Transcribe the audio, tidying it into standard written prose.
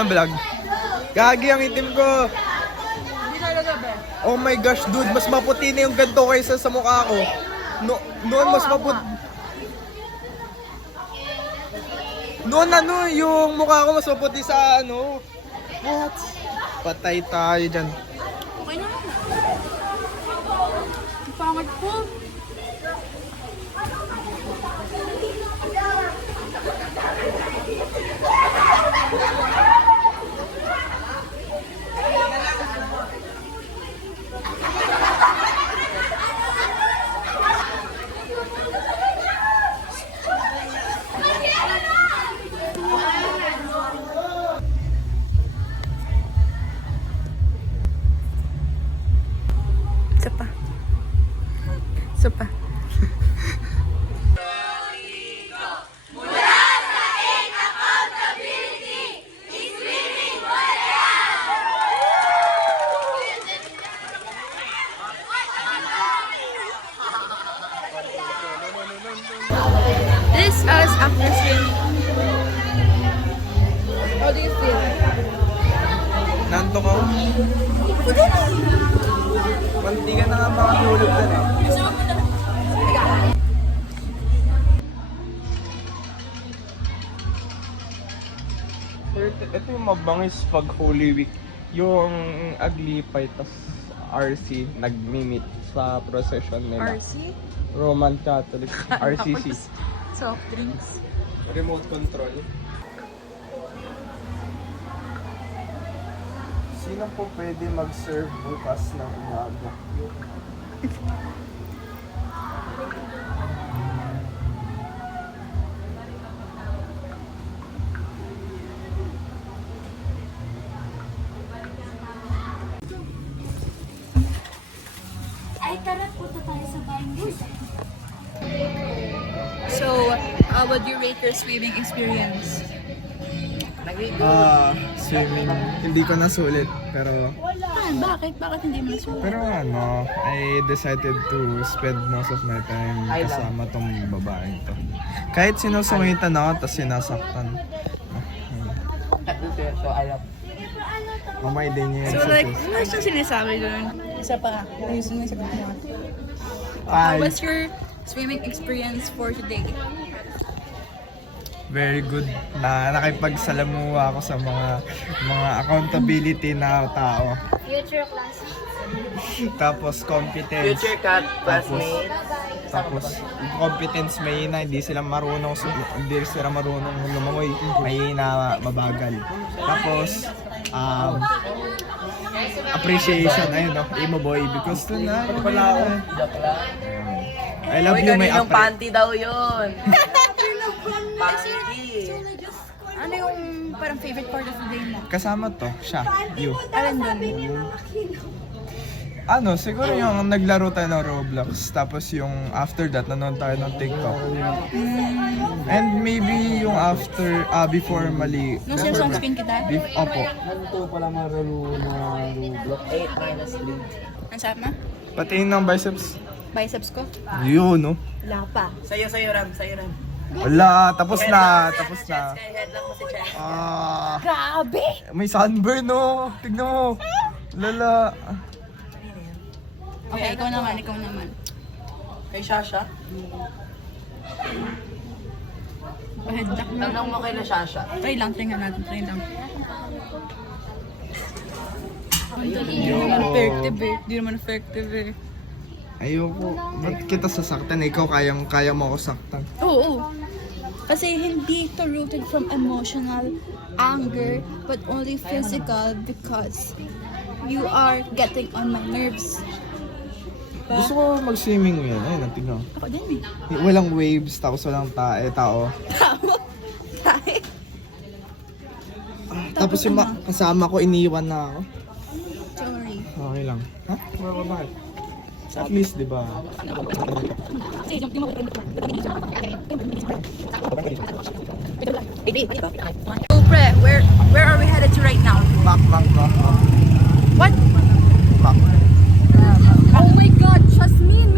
ng vlog. Gagi ang itim ko. Oh my gosh, dude, mas maputi na yung ganito kaysa sa mukha ko. Noon mas maputi. Noon yung mukha ko mas maputi sa ano. What? Patay tayo dyan. Okay na. Ang pangit po. Isa pa. This is us after swimming. How do you feel? Nanto ko. Manti ka na nga makatulog na eh. Ito yung mabangis pag Holy Week. Yung Aglipay tas RC nagmi-meet sa procession nila. RC? Roman Catholic. RCC. Soft drinks. Remote control. Sino po pwede mag-serve bukas ng umaga? Ay, tara, punta tayo sa Bambus. So, how would you rate your swimming experience? Swimming. Hindi ko nasulit, pero Bakit? Bakit hindi mo nasulit? pero I decided to spend most of my time kasama tong babaeng to. Kahit sinusungitan ako, tapos sinasaktan. Mamay din niya. So like, ano yung sinasabi doon? Isa pa. Ayusin mo yung sagot mo. Ay, What's your swimming experience for today? very good na nakipagsalamuha ako sa mga accountability na tao. Future class. Tapos competence. Future cat classmate. Tapos competence may na hindi sila marunong lumangoy, may na mabagal. Tapos appreciation ayun emo boy because tonight I love you my Yung panty daw yun. Panty. Ano yung parang favorite part of the day mo? kasama to siya you. Alin doon? Siguro yung naglaro tayo ng Roblox, tapos yung after that, nanonood tayo ng TikTok. And maybe yung after, before mali. Nung sinusunscreen kita? Opo. Ito pala maralo na Roblox 8 minus 3. Ang sabi mo? Patingin ng biceps. Biceps ko? Yun, no? Wala pa. Sa'yo, Ram. Sa'yo, Ram. Wala, tapos na. Head lang mo si Chad. Grabe! May sunburn, no? Tignan mo. Lala. Okay, ikaw naman. Kay Shasha. Headlock na. Tanong mo kay na Shasha. Try lang, tingnan natin. Try lang. Hindi naman effective eh. Ayoko. Ba't kita sasaktan? Ikaw kaya mo ako saktan. Oo. Kasi hindi ito rooted from emotional anger, but only physical because you are getting on my nerves. Gusto ko mag-swimming ngayon. Ayun, tingnan. Ako din eh. Walang waves, tapos walang tao. Tama. Tayo. Tapos yung kasama ko, iniwan na ako. Sorry. Okay lang. Ha? Bakit? At least, di ba? So, pre, where are we headed to right now? Back. What? Back. Oh my God, Jasmine,